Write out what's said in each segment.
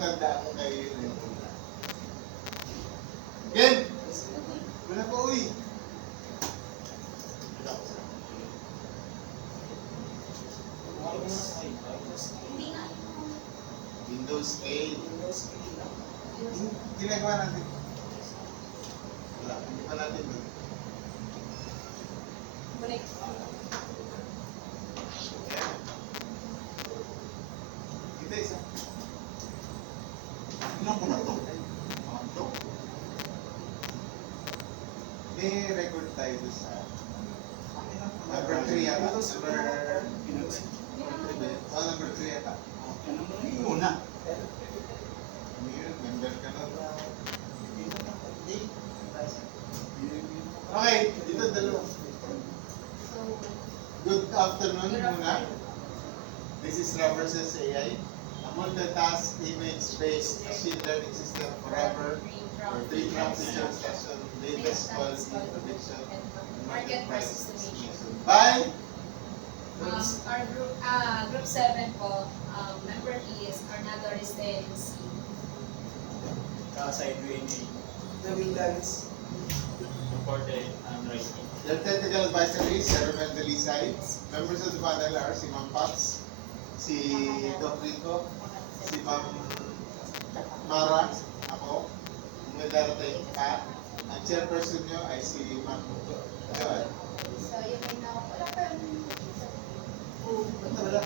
matanda ako kayo yun. Again! Wala pa uwi. Windows 8. Ginagawa natin. Wala, hindi pa natin. Balik. Kita isa. Ilan ko na to? May record tayo doon sa number 3 yata. Number 3 yata. Una. Member ka na. Okay, dito dalawa. Good afternoon muna. This is Rubber versus AI. A multitask image-based machine learning system for rubber or tree trunk construction, latest quality prediction, and market price estimation. By Our group 7 po, member is Arnaldo Aristelis. Side UNA. Naging dalis. Reported and writing. their technical advisory, Chairman Delisay. Members of the panel are si Ma'am Pax, si Doc Rico, si Ma'am Mara, ako, may darating pa. Ang chairperson nyo ay si Ma'am Joel. So, yun ay wala pa yung... Wala.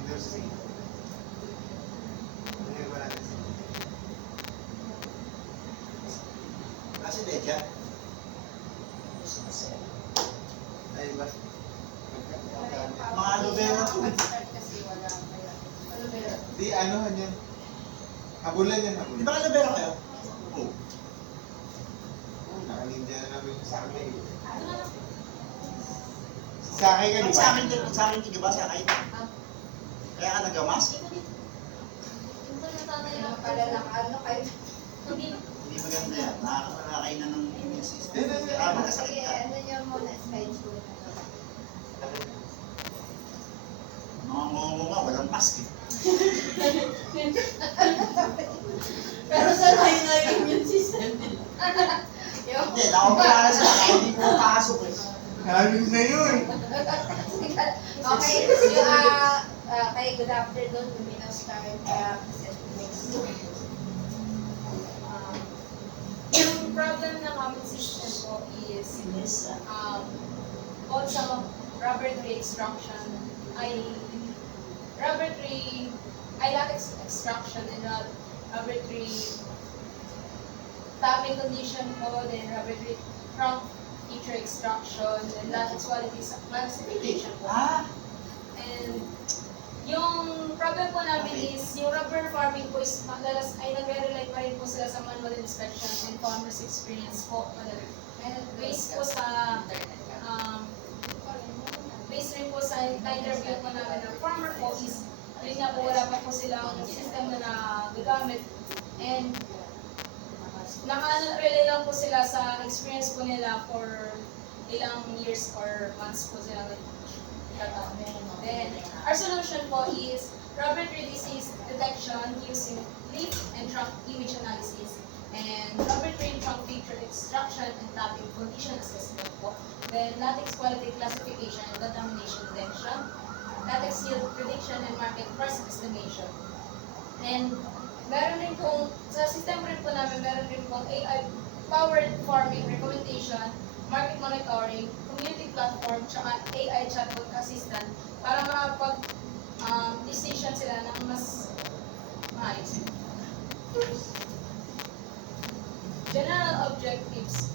Interesting. Ginagawa natin sa Kasi Deja. ay ba? Mga aloe vera to. Kasi wala kaya. Aloe vera. Di ano yan? Habulan yan, Di habulan. ba aloe vera kayo? Oo. Nakaninja na namin sa akin. Ano na lang? Sa akin ka, di Sa ba? akin din, sa akin din, di ba? Sa akin. Kaya ka nagamas? Ano kayo? Hindi maganda yan. Nakakakain na ng immune system. Hindi, hindi. Magkasakit ka. Ano niya muna, slide show. Mga ngongo nga, walang mask eh. Pero sanay na yung immune system nila. Hindi, nakapagkala sa akin, hindi ko pasok eh. Halos na yun. Okay, kay good afternoon, Luminous Current yung problem ng aming system po is both sa rubber tree extraction ay latex extraction and rubber tree tapping condition po, then rubber tree trunk feature extraction, and latex quality classification po. And yung problem po namin is, yung rubber farming po is madalas ay nagre-rely pa rin po sila sa manual inspection and farmer's experience po. Based po sa based rin po sa interview po namin ng farmer po is, yun nga po wala pa po silang system na nagagamit, and naka-rely lang po sila sa experience po nila for ilang years or months po sila nagtatamit. Then, our solution po is rubber tree disease detection using leaf and trunk image analysis, and rubber tree trunk feature extraction and tapping condition assessment po. Then, latex quality classification and contamination detection, latex yield prediction and market price estimation. And meron rin pong, sa system rin po namin, meron rin pong AI-powered farming recommendation, market monitoring, community platform, tsaka AI chatbot assistant para makapag-decision sila ng mas maayos. General objectives.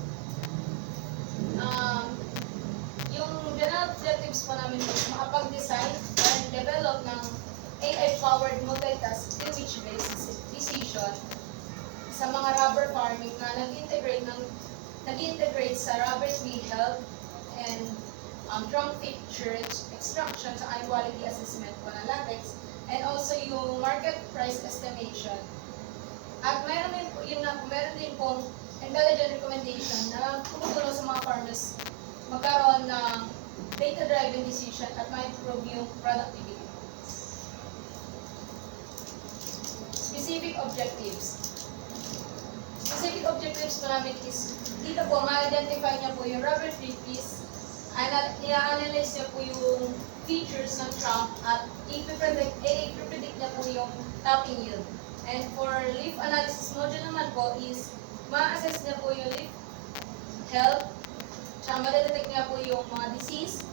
Yung general objectives po namin is makapag-design and develop ng AI-powered multitask image-based decision sa mga rubber farming na nag-integrate sa rubber tree health and trunk feature extraction sa high quality assessment po ng latex, and also yung market price estimation. At meron din pong intelligent recommendation na tumutulong sa mga farmers magkaroon ng data-driven decision at ma-improve yung productivity. Specific objectives. Specific objectives po namin is, dito po, ma-identify niya po yung Robert Ritchie's, i-analyze niya po yung features ng trunk at i-predict niya po yung tapping yield. And for leaf analysis module naman po is, ma-assess niya po yung leaf health, tsaka ma-detect niya po yung mga disease,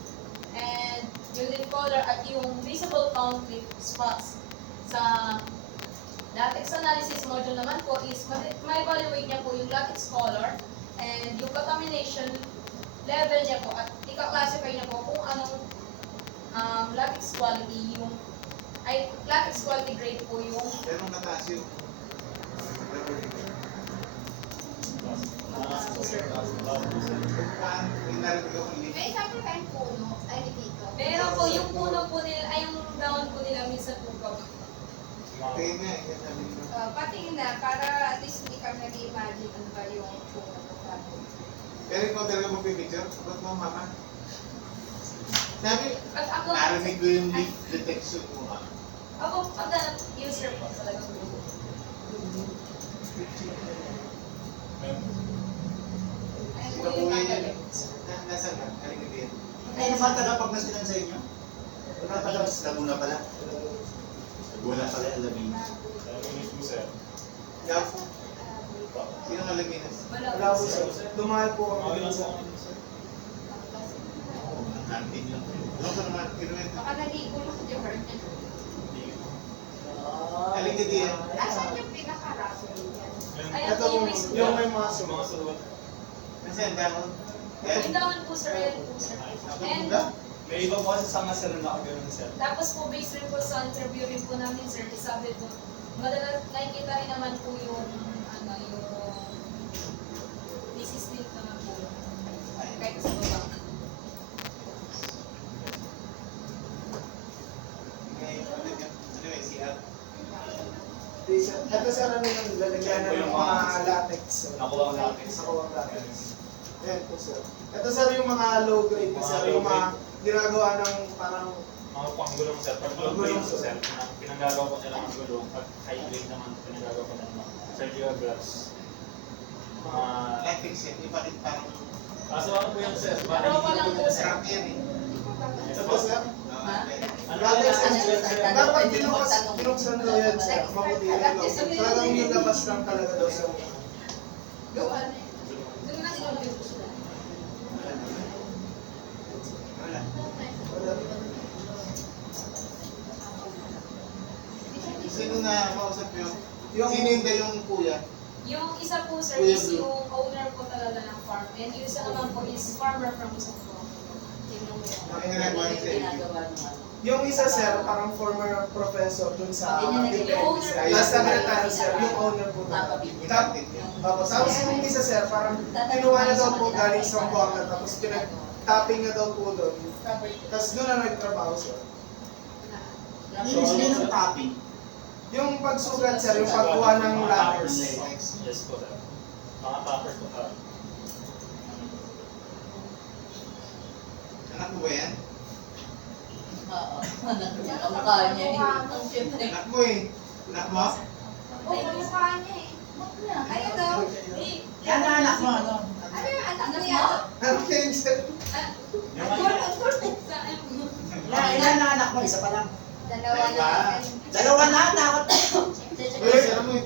and yung leaf color at yung visible count leaf spots. Sa latex analysis module naman po is, ma-evaluate niya po yung latex color and yung contamination level niya po at ika-classify niya po kung anong latex quality yung latex quality grade po yung Ganun kataas yung mataas po, sir. may narinig ako leaf. May example kayong puno, ay dito. Pero po yung puno po nila, ay yung down po nila minsan po pa. Kaya nga, yan sabi ko. Patingin na, para at least hindi kami nag-imagine ano ba yung puno ko paano. Pero ikaw talaga magpipicture? Ba't mo, mama? Sabi, At ako, narinig ko yung leaf detection mo. pagka user po talaga po. Ayun po Sino yung po yan? tatalim. Nasaan ka? Narinig ko yan. Ay, naman tagapagmasilan sa inyo? Wala taga Laguna pala. Laguna pala, Alabina. Ikaw? Sino nga Lagminas? Wala po, sir. Dumaan po kami Okay lang sa... po. Natin yun. Ano ka naman? Kinuwento. Baka naligo lang sa Jeffer. Alin ka diyan? Asan yung pinaka-raso yan? Ayan Ito po yung mismo. yung may mga Sa sumunod. mga sulat. Nasaan dahon? Yung Yan? down po, sir. Ayan po, sir. Ako And ba? May iba po kasi sa mga sir na nakaganon sir. tapos po, based rin po sa interview rin po namin, sir, isabi po, madalas nakikita rin naman po yung, yung disease link naman po. Kahit sa baba. Anyway, si Al. Ito sir, ano yung lalagyan ng mga latex. Nakuha ang latex. Nakuha ang latex. Ayan po sir. Ito sir yung mga low grade Mga sir, low yung mga ginagawa ng parang Mga panggulong sir. Pag low grade po sir, pinanggagawa ko nila ang gulong. Pag high grade naman, pinanggagawa ko nila surgical gloves. Mga... Latex yan. Iba rin parang Kaso ano po yan sir? Pero walang po, sir. sarap yan eh. ito po sir. Ano Latex yan? and dapat binuksan daw yan sir. Mabuti rin daw. Talagang yung labas lang talaga daw sa mukha. Gawa na yun. Doon na sila po sila. Wala. Wala. Sino na kausap yun? Yung- Sino yung dalawang kuya? Yung isa po, sir, Kuya is Blue. yung owner po talaga ng farm. And yung isa naman po is farmer from Songpo. Ang ginagawa niya sa LB. Yung isa sir, parang former professor dun sa Yung owner. Last secretary sir, yung owner po talaga. Inactive yun. Tapos yung isa sir, parang kinuha na daw po galing sa Buanga, tapos pinag-tapping na daw po doon. Tapos doon na nagtrabaho sir. Ibig sabihin ng topping. Yung pagsugat sir, yung pagkuha ng Mga ladders. toppers. Yes po sir. Mga toppers po sir. Anak mo ba yan? Ang mukha niya eh. Ang siyempre. Anak mo eh. Anak mo? Oo, ang mukha niya eh. Ano daw? Yan na anak mo, ano? Ano yung anak mo yan? Ano yun sir? Yung mga... Ilan na anak mo? Isa pa lang. Dalawa na. Dalawa na, dapat. Uy, alam mo eh.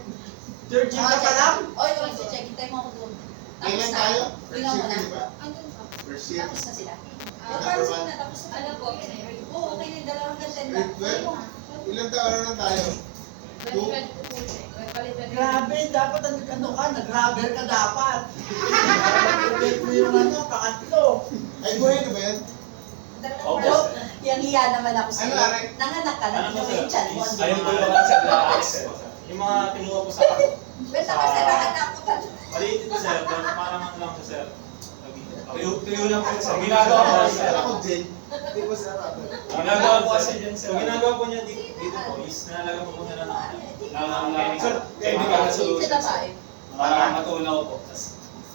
Third year ka pa lang. Oy, oy, check. Hintay mo ako doon. Kailan tayo? Tingnan mo na. First year, di ba? Andun pa. First year. Tapos na sila. Number one. Tapos na. Ano po? Oo, okay na yung dalawang ganda. Grade 12? Ilang taon na lang tayo? 2022 po siya. Balitan Grabe, dapat ano ka, nag-rubber ka dapat. Nag-rubber mo yung ano, pakatlo. Ay, buhay ka ba yan? Opo, sir. Yang hiya naman ako Ano, sa'yo. Are? Nanganak ka, Ano po nagkinuha sir? yung chan mo. Is- Ayun po yung mga sir latex sir. Yung mga kinuha po sa akin. Basta ka sa anak ko. Maliit ito sir, pero parang ano lang po sir. Tuyo lang po sir. Ginagawa po kasi sir. Ako, Jen. Hindi po sir. Ginagawa po kasi dyan sir. Ang ginagawa po niya dito po is nalagay po muna na chemical Sila solution pa eh. para matunaw po.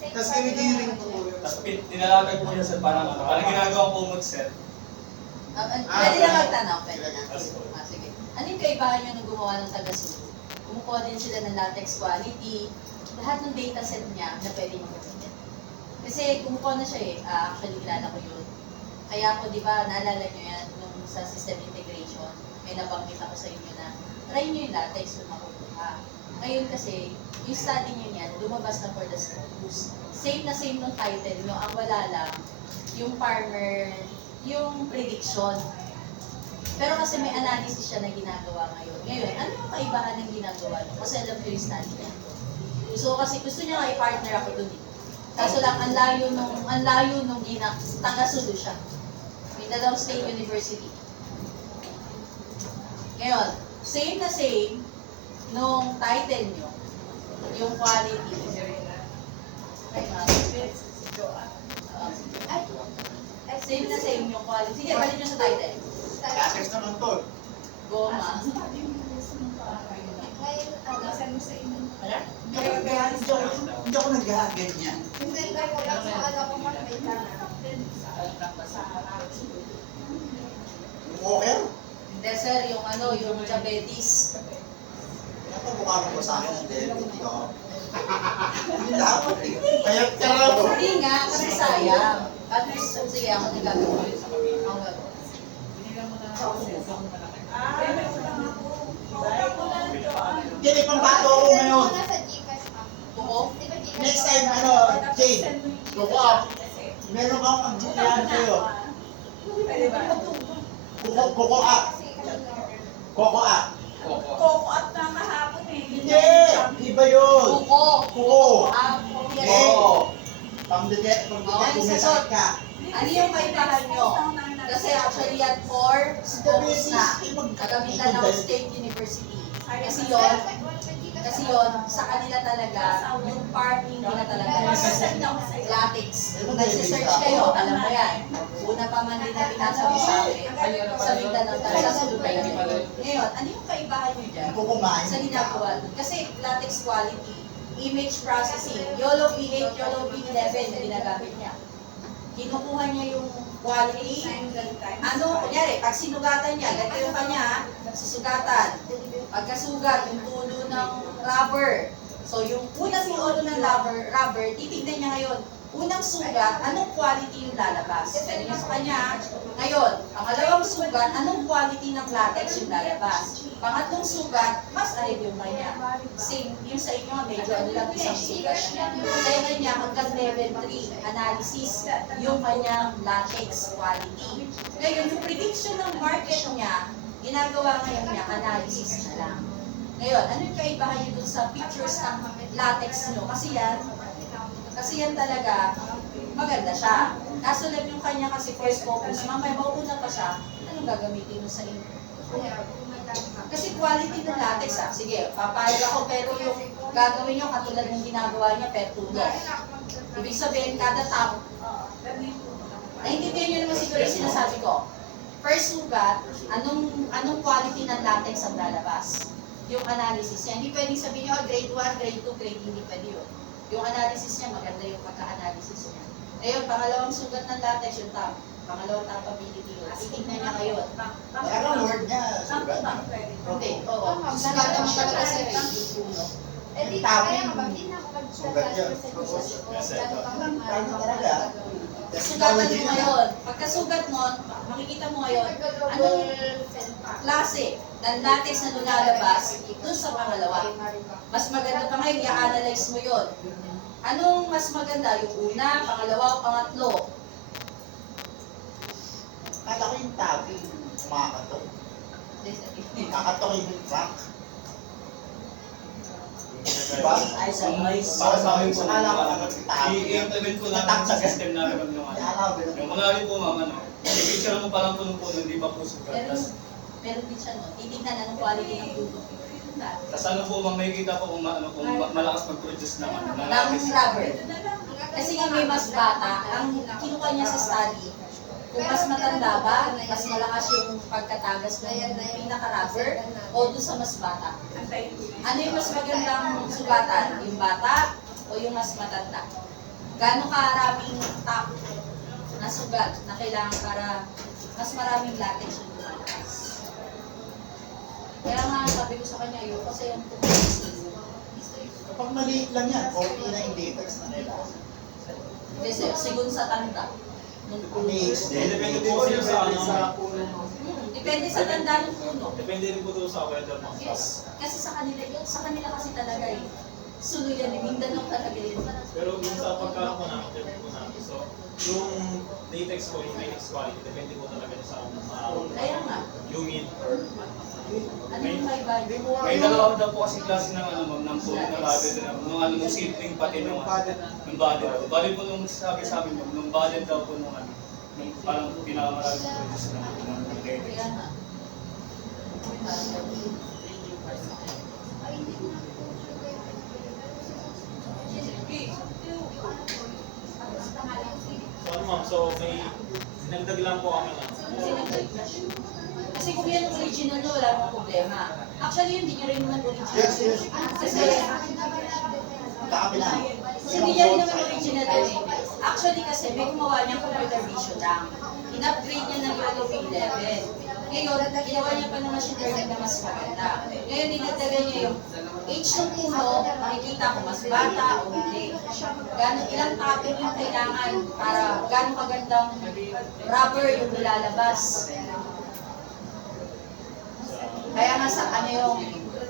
Tapos kinikiling po po yun. Tapos nilalagay ko niya sir, parang ginagawang kumot sir. Pwede na magtanong, pwede. Yes, po. Sige. Ano yung kaibahan nyo nung gumawa ng taga-sudo? Kumukuha din sila ng latex quality, lahat ng data set niya na pwede nyo gamitin. Kasi kumukuha na siya actually kilala ko yun. Kaya ako, di ba, naalala nyo yan, nung sa system integration, may nabanggit ako sa inyo na try nyo yung latex kung makukuha. Ngayon kasi, yung study nyo yan, lumabas na for the scopes. Same na same nung title nyo, ang wala lang, yung farmer, yung prediction. Pero kasi may analysis siya na ginagawa ngayon. Ngayon, ano yung kaibahan ng ginagawa nyo? Kasi alam ko yung study niya. So kasi gusto niya nga i-partner ako dun eh. Kaso lang, ang layo nung taga-sudo siya. Mindanao State University. Ngayon, same na same nung title nyo, yung quality. Same na same yung quality. Sige, balik nyo sa title. Latex naman to. Goma. Ngayon, saan mo sa inyo? Wala? Hindi ako nag-ganyan. Hindi ko lang sa ko makita na. Yung walker, Hindi sir, yung yung diabetes. napamukha mo sa akin ng diabetes ko. Hindi dapat eh. Kaya Hindi nga, kasi sayang. At least, sige, ako nagagawin. Ako gagawin. Hindi, may pambato ako ngayon. Nasa Gcash ma'am. Buko? Di ba Gcash? Next time, Jane, kuko up. Meron akong pagbuklahan sa'yo. Kuko up. Kasi kami na-order. Kuko up. Coco at na kahapon eh. Hindi! Iba yun! Buko. Kuko! Ah, yes. Oo! Pambigay, Okay, kumisakit sagot. ka. Ano yung kaibahan nyo? Kasi actually yan for scopes na. Kagamitan ng State University. Kasi yon sa kanila talaga, yung parking nila talaga. Latex. Kung nagsisearch kayo, alam mo yan. Una pa man din na pinasabi sa akin, sa Mindanao talaga sa Lubay. Ngayon, ano yung kaibahan nyo dyan? Kukumain. Sa ginagawa doon. Kasi latex quality, image processing, YOLO P8, YOLO P11 na ginagamit niya. Kinukuha niya yung quality, kunyari, pag sinugatan niya, ganito yung kanya, susugatan. Pagkasugat, yung tulo ng rubber. So, yung unang tulo ng rubber, titignan niya ngayon, unang sugat, anong quality yung lalabas? Sabi niya sa kanya, ngayon, pangalawang sugat, anong quality ng latex yung lalabas? Pangatlong sugat, mas alib yung kanya. Same, yung sa inyo, medyo lang isang sugat niya. Kaya kanya, hanggang level 3, analysis, yung kanyang latex quality. Ngayon, yung prediction ng market niya, ginagawa ngayon niya, analysis na lang. Ngayon, ano yung kaibahan niyo dun sa pictures ng latex nyo? Kasi yan talaga, maganda siya. Kaso lang yung kanya kasi first focus, mamaya mauuna pa siya, anong gagamitin mo sa inyo? Kasi quality ng latex sige, papayag ako pero yung gagawin nyo katulad ng ginagawa niya per tulo. Ibig sabihin, kada tao, naintindihan nyo naman siguro yung sinasabi ko. Per sugat, anong quality ng latex ang lalabas? Yung analysis niya. Hindi pwedeng sabihin nyo, grade 1, grade 2, grade hindi pwede yun. Yung analysis niya, maganda yung pagka-analysis niya. Ngayon, pangalawang sugat ng latex, yung top. Pangalawang tapability yun. Titignan niya ngayon. Pero word niya, sugat. Okay, oo. Sugat naman talaga sa grade yung puno. Eh, di kaya nga, di na ako Sugat yan. Ano talaga? Sugatan mo ngayon. Pagkasugat mo, makikita mo ngayon, anong klase ng latex na lumalabas dun sa pangalawa. Mas maganda pa ngayon, i-analyze mo yon. Anong mas maganda? Yung una, pangalawa, o pangatlo? Kala ko yung tabi, kumakatok. Kakatok yung truck. Diba? Para sa akin, akala ko tabi. I-implement ko lang sa system namin ng mga. Yung mga rin po ma'am, i-picture mo pa lang po nung puno, hindi ba po sugat. Meron din siya, no? Titignan anong quality ng puno. Tapos ano po ma'am, makikita po kung malakas mag-produce naman. Ng rubber. Kasi nga may mas bata, ang kinuha niya sa study, kung mas matanda ba, mas malakas yung pagkatagas ng pinaka-rubber o doon sa mas bata. Ano yung mas magandang sugatan? Yung bata o yung mas matanda? gaano karaming top na sugat na kailangan para mas maraming latex yung lumalabas. Kaya nga, sabi ko sa kanya, yun kasi yung tumisin. Kapag maliit lang yan, 40 na yung latex na kailangan. Kasi sigun sa tanda. Nung puno. Depende po kasi sa Depende sa tanda ng puno. Depende rin po doon sa weather ng Yes. Kasi sa kanila kasi talaga eh. Suno yan, Mindanao talaga yun. Pero yung sa pagkano po namin, check po namin. So, yung latex po, yung latex quality, depende po talaga sa Kaya nga, humid or ano yung may Hindi vibe? mo May dalawa daw po kasi klase ng ano ma'am, ng puno na rabbit na nung ano nung seedling pati nung ng badet. Bali po nung sabi sa amin ma'am, nung badet daw po nung ano, nung parang pinakamaraming produce ng latex. Kaya nga. So ano ma'am, so may sinagdag lang po kami ng Kasi kung yan ang original nyo, wala namang problema. Actually, hindi nyo rin naman original. Yes, yes. Kasi, Kami lang. kasi hindi niya rin naman original yun eh. Actually kasi, may gumawa niyang computer vision lang. In-upgrade niya ng Yellow V11. Ngayon, ginawa niya pa ng machine learning na mas maganda. Ngayon, dinagdagan niya yung age ng puno, makikita kung mas bata o hindi. Ilang topping yung kailangan para gano'ng magandang rubber yung nilalabas. Kaya nga sa ano yung,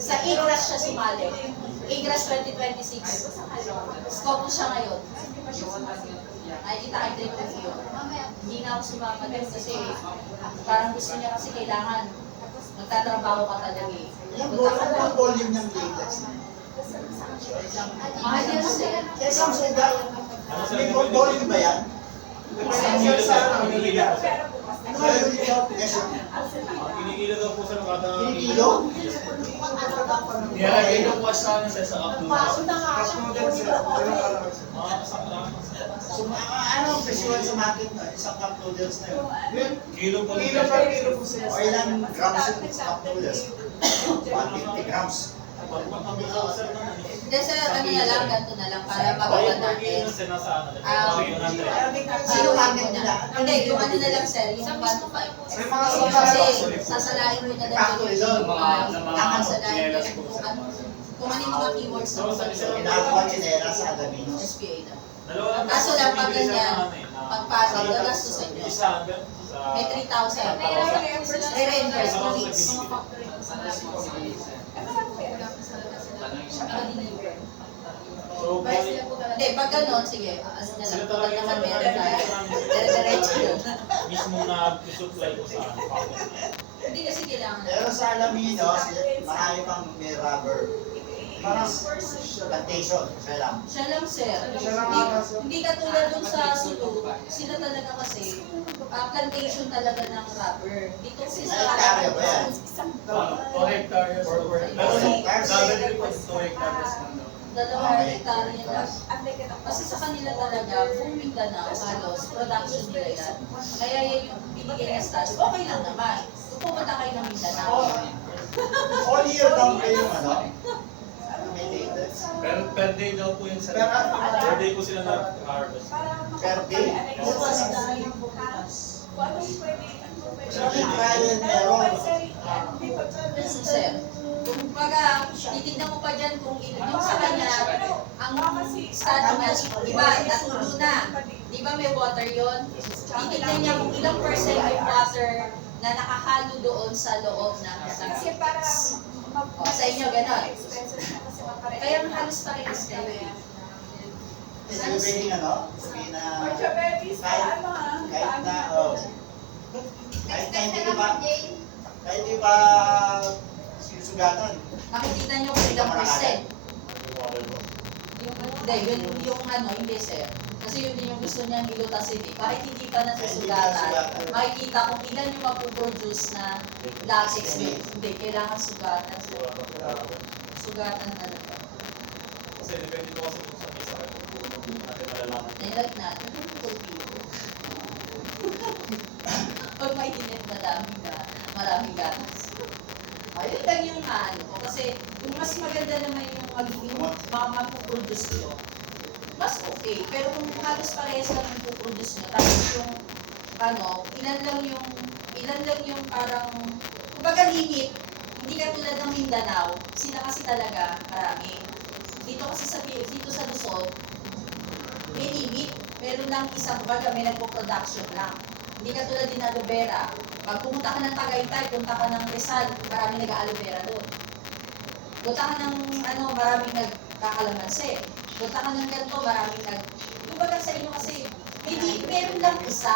sa IGRAS siya sumali. IGRAS 2026. Scope siya ngayon. Nakikita kay Trip yun. Hindi na ako sumama doon kasi parang gusto niya kasi kailangan magtatrabaho ka talaga eh. Ang volume ng latex na yun. Mahal yan sir. Isang sugat. ano sa May volume ba yan? Kinikilo sa kinikilo po sir. Yes. Kinikilo daw po sa kada Kinikilo? Nilagay ko po sa ano sa app nung Student sir, ganun ka lang sir. mga kasang lang. So, ano ang presyon sa market na isang cup noodles na yun? Yun, kilo po ng kilo per kilo po sir. O ilang grams yung cup noodles? 150 grams. Pag pagkabila sir ng ano. Hindi sir, ano na lang, ganito na lang para Bayad magawa per kilo natin. na sir nasa ano. Ah, 100. Sino market nila? Hindi, yung ano na lang sir, yung May mga kasi sasalain mo na lang Factory yung doon, sasalain chinelas mo po kung sa ano kung ano yung mga keywords So, sa isa lang Ginagawa chinera sa Agaminos. SPA na. Dalawa lang. Kaso lang pag bibili sir ganyan, ng ano eh, na- pagpasok, gagastusin nyo. Isa hanggang sa May 3,000. Re-reimburse 2 weeks. So, bali- Hindi, pag gano'n, sige, ano na sila lang, talaga pag yung naman meron tayo, dire-diretso yun. mismo na supply ko sa ano, pocket. Hindi kasi kailangan. Pero sa Alaminos, marami pang may rubber. Parang plantation, siya lang. Siya lang, sir. Siya lang, sir. Hindi katulad dun sa Sulu, sila talaga kasi, plantation talaga ng rubber. Dito kasi Ay, sa kaya ba yan? ano, 4 hectares. Pero nung rabbit rin po 2 hectares lang daw. 2 hektarya lang. Kasi sa kanila talaga, kung Mindanao, halos, production nila yan. Kaya yan yung binigay na status. Okay lang naman. Kung pumunta kayo ng Mindanao. All year round kayo ano? May latex. Pero per day daw po yun sa Per Per day po sila nag-harvest. Per day. Hindi trial meron. Listen, sir. Kung baga, titignan mo pa dyan kung yung sa kanya, ang estado niya, iba, natulo na. Di ba may water yon? Titignan niya kung ilang percent yung water na nakahalo doon sa loob ng isang O, sa inyo, gano'n. Kaya halos parehas kayo eh. Sabihin ano? Sabihin na kahit di ba sinusugatan. Makikita niyo kung ilang percent. Hindi, yun yung ano, hindi sir. Kasi yun din yung gusto niyang ilutasin eh. Kahit hindi pa nasusugatan, makikita kung ilan yung mapuproduce na latex eh. Hindi, kailangan sugatan sir. Sugatan talaga. Kasi depende po kasi kung saan may sakit ng puno, natin malalaman. Nilag natin, pag may init maraming gatas. Ayun lang yung ano ko. Kasi kung mas maganda naman yung magiging mapuproduce nyo, mas okay. Pero kung halos parehas lang yung puproduce nyo, tapos yung, ilan lang yung parang, kumbaga limit, hindi ka tulad ng Mindanao, sila kasi talaga marami. Dito kasi dito sa Luzon, may limit. Meron lang isang, kumbaga may nagpo-production lang. Hindi ka tulad din aloe vera. Pag pumunta ka ng Tagaytay, punta ka ng Rizal, marami nag-aloe vera doon. Punta ka ng, maraming nagkakalamansi. Punta ka ng ganito, maraming kumbaga sa inyo kasi, meron lang isa.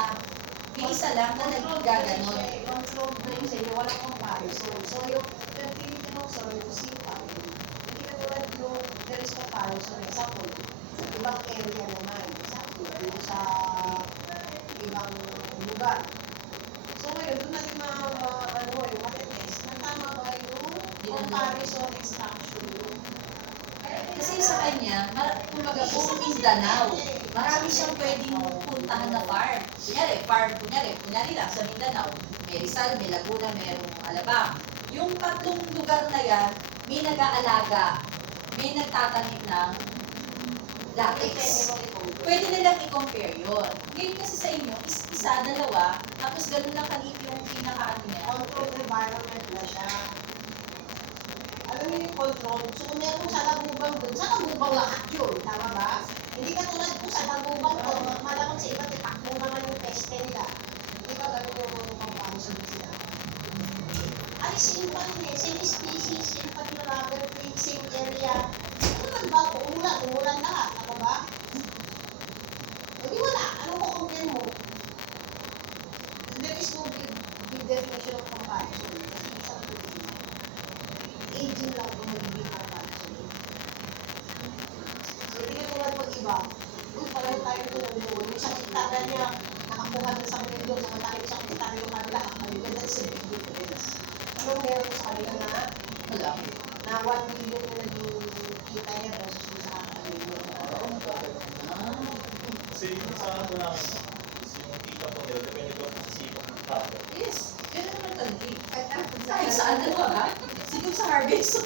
May isa lang na naggaganon. Control na yun sa inyo, walang comparison. So yung Filipino soil, sipa, hindi ka tulad yung there is comparison. Example, ibang area naman. Example, yung sa ibang lugar. So ngayon, doon natin yung matitest na tama ba yung comparison extraction yung Kasi sa kanya, kumbaga buong Mindanao, marami siyang pwedeng puntahan na farm. Kunyari lang sa Mindanao, may Rizal, may Laguna, mayroong Alabang. Yung tatlong lugar na yan, may nag-aalaga, may nagtatanim ng latex. Pwede nilang i-compare yun. Ngayon kasi sa inyo, isa, dalawa, tapos ganun lang kalit yung pinaka-ano niya. controlled environment na siya. Alam niyo yung control, so kung meron sa lagubang doon, sa lagubang lahat yun, tama ba? Hindi ka tulad kung sa lagubang doon, malamang sa iba't itakbo naman yung peste nila. Hindi ba ganun yung comparison sila? Ay, same pa rin eh, same species, same pa rin rubber tree, same area. Ano man ba, umulan lahat, tama ba? Hindi wala, anong kukumpin mo? There is no big definition of comparison. Kasi isang aging lang kung magiging comparison. So, hindi ka tulad mag-iba. Uy, pareho tayo doon. Yung isang hektarya niya, nakakuha na sa kanila doon. Samantalang isang hektarya yung kanila, kanila. That's a big difference. Anong meron sa kanila na? Wala. Na 1 million na naging kita niya versus yung sa kanila. Kasi yung sa ano namin, yung kita po nila, depende po sa sipag ng tao. Yes, yun naman talaga. Kahit saan, ba? Siguro sa harvest.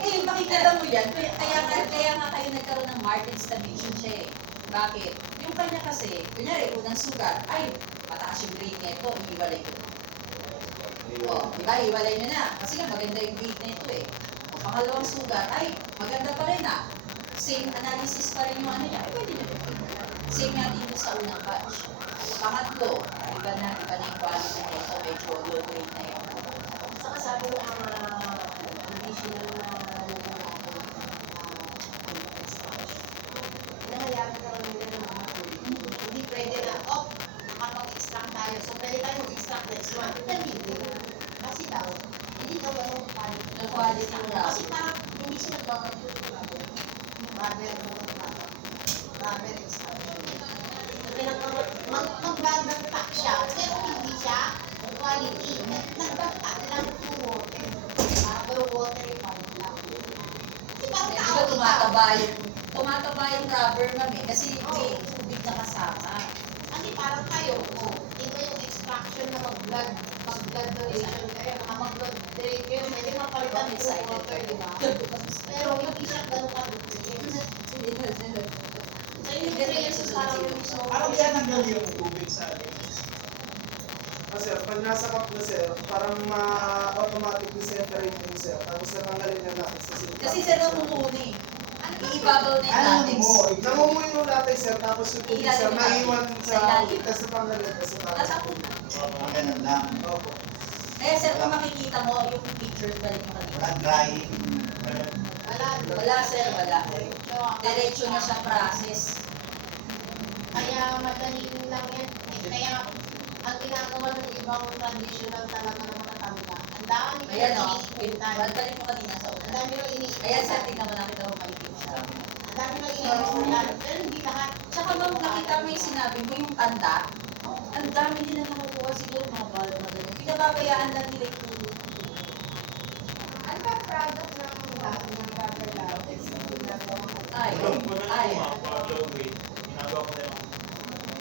Eh, makikita mo yan. Kaya nga kayo nagkaroon ng market stagnation siya eh. Bakit? Yung kanya kasi, kunyari, unang sugat, ay, mataas yung grade nito, iiwalay ko. O, diba, iiwalay nyo na. Kasi nga, maganda yung grade nito eh. O, pangalawang sugat, ay, maganda pa rin ah. Same analysis pa rin yung ano niya, ay, pwede nyo rin. Same nga dito sa unang batch. Pangatlo, iba na yung quality nito, medyo low grade na yun. Saka sabi mo ang additional na nahayaan ka rin nila ng mga hindi pwede na, makapag-extract tayo. So, pwede tayo mag-extract next month. Hindi. Kasi daw, hindi daw yung quality. Yung quality daw. Kasi parang hindi siya nagpapagod ng rubber extraction. Magbabagta siya, pero hindi siya quality. Nagbagta lang yung water. Pero water yung quality lang. Kasi parang Di tao ba ikaw. tumataba yung rubber mami kasi may tubig na kasama. Kasi parang kayo, iba yung extraction na mag-blood donation kayo, mag-blood donate kayo, pwede mapalitan yung water, di ba? Pero hindi siya ganun ka-nutrient. So yung nutrients parang mismo. Parang yan ang galing yung tubig sa akin. Kasi pag nasa cup na sir, parang ma-automatic separate yung sir. Tapos natanggalin na latex sa sir. Kasi sir mamumuni. Iibabaw na yung latex. Namumuo yung latex sir, tapos yung tubig sir, maiwan sa ilalim. tapos natanggalin ka sa Nasa tapos. punta. Mga ganun lang. Opo. Kaya sir, kung makikita mo yung pictures balik mo kanina. Walang drying. Wala sir, wala. Diretso na siya process. Kaya madali lang yan. Kaya ang ginagawa ng ibang traditional talaga na matatanda, ang dami Ayan o, iniipuntan. balik mo kanina sa Ang una. dami nang iniipuntan. Ayan sir, tingnan mo nakita mo maliit siya. Ang dami nang iniipuntan. Pero hindi lahat. Tsaka ma'am, nakita mo yung sinabi mo, yung tanda, ang dami nila nakukuha siguro mga balo na ganyan. Pinababayaan lang nila yung tulo. Ano ba product ng rubber latex? Ay, Pag ano ay, po pag low grade, ginagawa ko na yung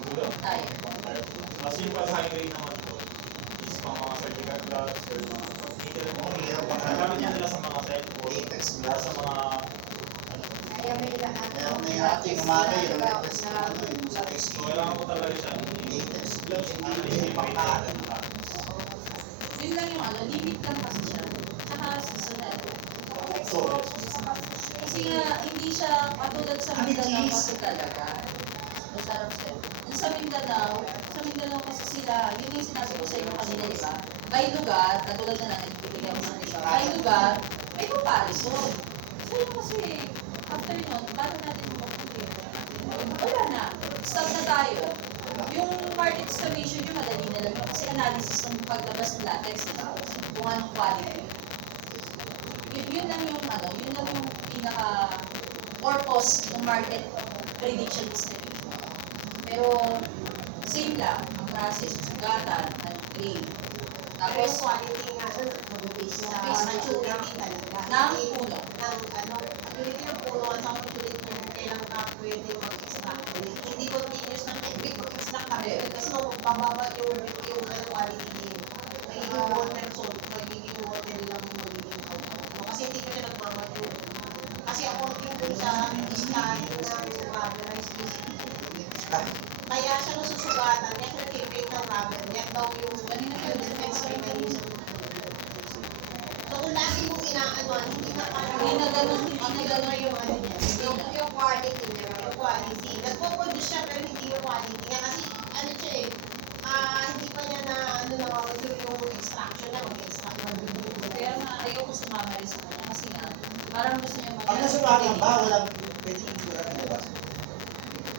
gulong. ay. Mas yung pag high grade naman po, is pang mga surgical gloves or mga pag-heater mo. Hirap pa Gamit niya nila sa mga side po, Latex para sa mga Kaya may lahat. Kaya Kaya kung nahihirating umaga, yung latest na ano, yung sa SK. So, kailangan ko talaga siya. Latest. Hindi pang kaaga. Yun lang yung ano, limit lang kasi siya. Tsaka seasonal. So, Kasi nga, hindi siya katulad sa Ano, Mindanao cheese? kasi talaga. Masarap siya. Yung sa Mindanao kasi sila, yun yung sinabi ko sa inyo kanina, di ba? By lugar, katulad na nagpipigay mo ng iba, by lugar, may comparison. So yun kasi, after nun, paano natin makapagpipigay? Wala na. Stop na tayo. Yung market estimation yung madali na lang yun. Kasi analysis ng paglabas ng latex, di ba? Kung anong quality. Yun lang yung ano, yun lang yung pinaka purpose ng market prediction estimation. Pero same lang ang process, sugatan, and grade. Pero yung Tapos quality nga, mag-base sa Base na maturity talaga. ng Hindi- puno. ng ano, maturity ng puno at sa maturity kung kailan ka pwede mag-extract. Hindi continuous na hindi mag-extract ka rin. Kasi mababa yung ano, quality din. Magiging water salt, magiging water lang yung magiging outcome. No, kasi hindi ko siya nagmamature. Kasi according dun sa study ng rubberized species, kaya siya nasusugatan, kaya siya nag-create ng rubber. Yan daw yung defense mechanism. So kung lagi mong inaanuan, hindi na Hindi na ganun yung ano niya. Yung quality niya. Yung quality. Nagpo-produce siya pero hindi yung quality niya. Kasi ano siya eh, hindi pa niya na ano namamature yung extraction niya. Mag-extract ng bibig. Kaya nga, ayoko sumama rin sa kanya kasi nga, parang gusto niya pag nasugatan ba, walang pwede yung sura na labas.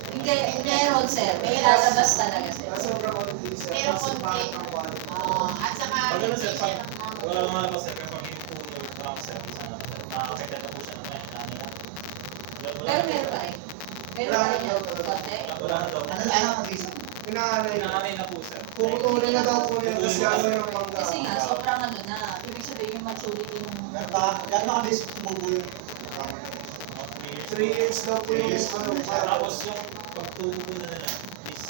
Hindi, meron sir. May lalabas talaga sir. Pero sobrang konti sir. Pero Kasi konti. parang ang quality. At saka, Pag ano, hindi sir, siya wala naman ako, sir, kapag yung puno yung trunk, sir, makakita na po siya ng kanya kanina. Pero meron pa rin. Meron pa rin yan. Konti. Wala na daw. Ano ang reason? Inaanay. Pinanganay na po, sir. Puputulin na daw po niya kasi gano'n yung pangga. Kasi nga, sobrang ano na. Ibig sabihin yung maturity ng Gano'n ba kabilis tumubo yung 3 years daw po yung ano. Tapos yung pagtubo po na nila is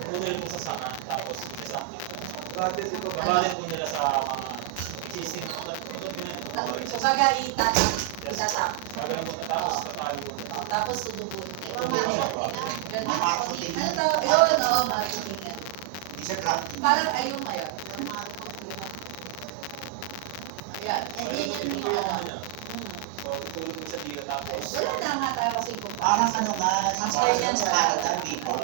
putulin po sa sana, tapos isasampling po. Dati di ba? Babalin po nila sa mga existing na babalin. Kumbaga, itatap. Gagawin po na tapos tatali po na. Tapos tutubuin. Ganun. Marketing. Ano tawag? Yun, oo, marketing yan. Hindi siya crafting. Parang ayun ngayon. Ayan. So, Yan ito yung po yung ano ano. niya. So, tutulog po siya dito tapos. Wala na nga tayo kasi Parang ano nga, After yan, sa Canada, people.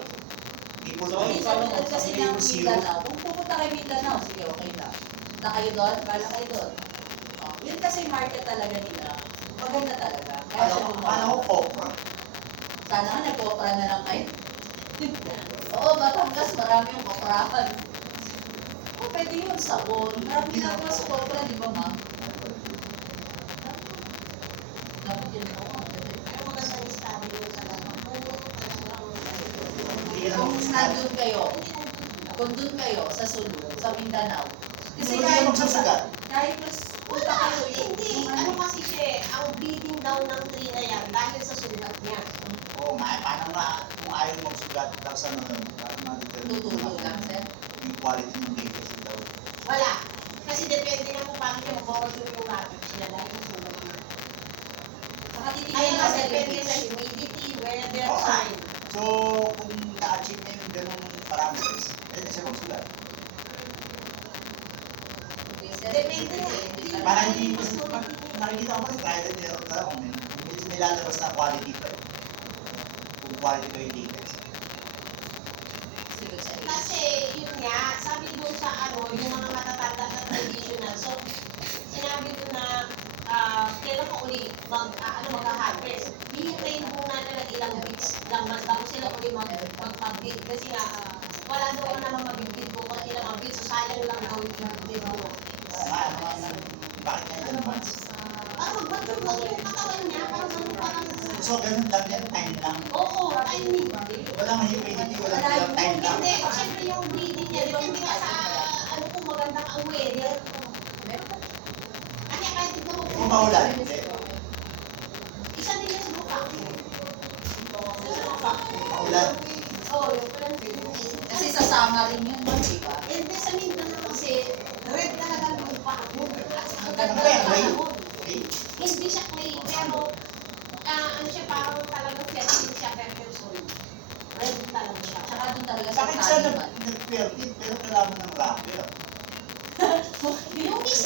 People So, to Hindi people. sa kasi ng Yung zero. Mindanao. Kung pupunta kayo Mindanao, sige, okay lang. Punta kayo doon, bala kayo doon. Oh, yun kasi market talaga nila. Maganda talaga. Kaya siya Paano ko kopra? Sana nga nag-opera na lang kayo. Oo, Batangas, marami yung operahan. Oh, pwede yun, sabon. Marami ginagawa sa opera, di ba, ma'am? Dapat yun ako. Pero maganda yung study yun talaga. Hindi ka Kung naman nandun kayo, kung dun kayo sa Sulu, sa Mindanao, kasi Hindi ka magsusugat. kahit mas punta Wala, kayo, hindi. yung Ano kasi siya eh, ang breeding down ng tree na yan dahil sa sugat niya. Oo, paano nga kung ayaw magsugat daw sa ano, para ma-determine tutulo lang, sir. yung quality ng data sa daw. Wala. Kasi depende na kung paano siya mag-order yung rabbit niya dahil yung sugat niya. Saka titignan Kaya ka nga sa depende liquid. sa humidity, weather, Oo. time. So, kung na-achieve na yung ganung parameters, pwede na siya magsugat. Depende nga. Para hindi, nakikita ko pa rin, trial and error talaga kung may lalabas na quality pa. Kung quality pa yung data. Sige, sa Kasi yun nga, sabi doon sa ano, yung mga matatanda na traditional. So, sinabi doon na kailan ka uli mag-harvest. Hinitrain muna nila ilang weeks lang bago sila uli mag-bid. Kasi nga, wala daw ka naman mag-bid ko kung ilang ang bid. So, sayang lang daw yung bid mo. Bakit nga yung advance? Para mag-mature lang yung katawan niya, parang So, ganun lang yan, time lang. oo, timing. Walang humidity, walang time lang. Hindi, siyempre yung breeding niya, depende nga sa ano kung maganda ka ang weather. Kasi kahit tignan mo Kung maulan, hindi. isa din yan sa mukha. Isa sa mukha. Maulan. Oo, yung ulan. Kasi sasama rin yun, di ba? Hindi, sa Mindanao kasi, red talaga ang lupa. At Ang saka ganda red ng panahon. Okay. Hindi siya clay, pero ang ano siya, parang talagang fertile siya per person. Red talaga siya. Tsaka doon talaga sa Bakit siya taliban. nag-fertile pero kailangan ng rapper? Yung isa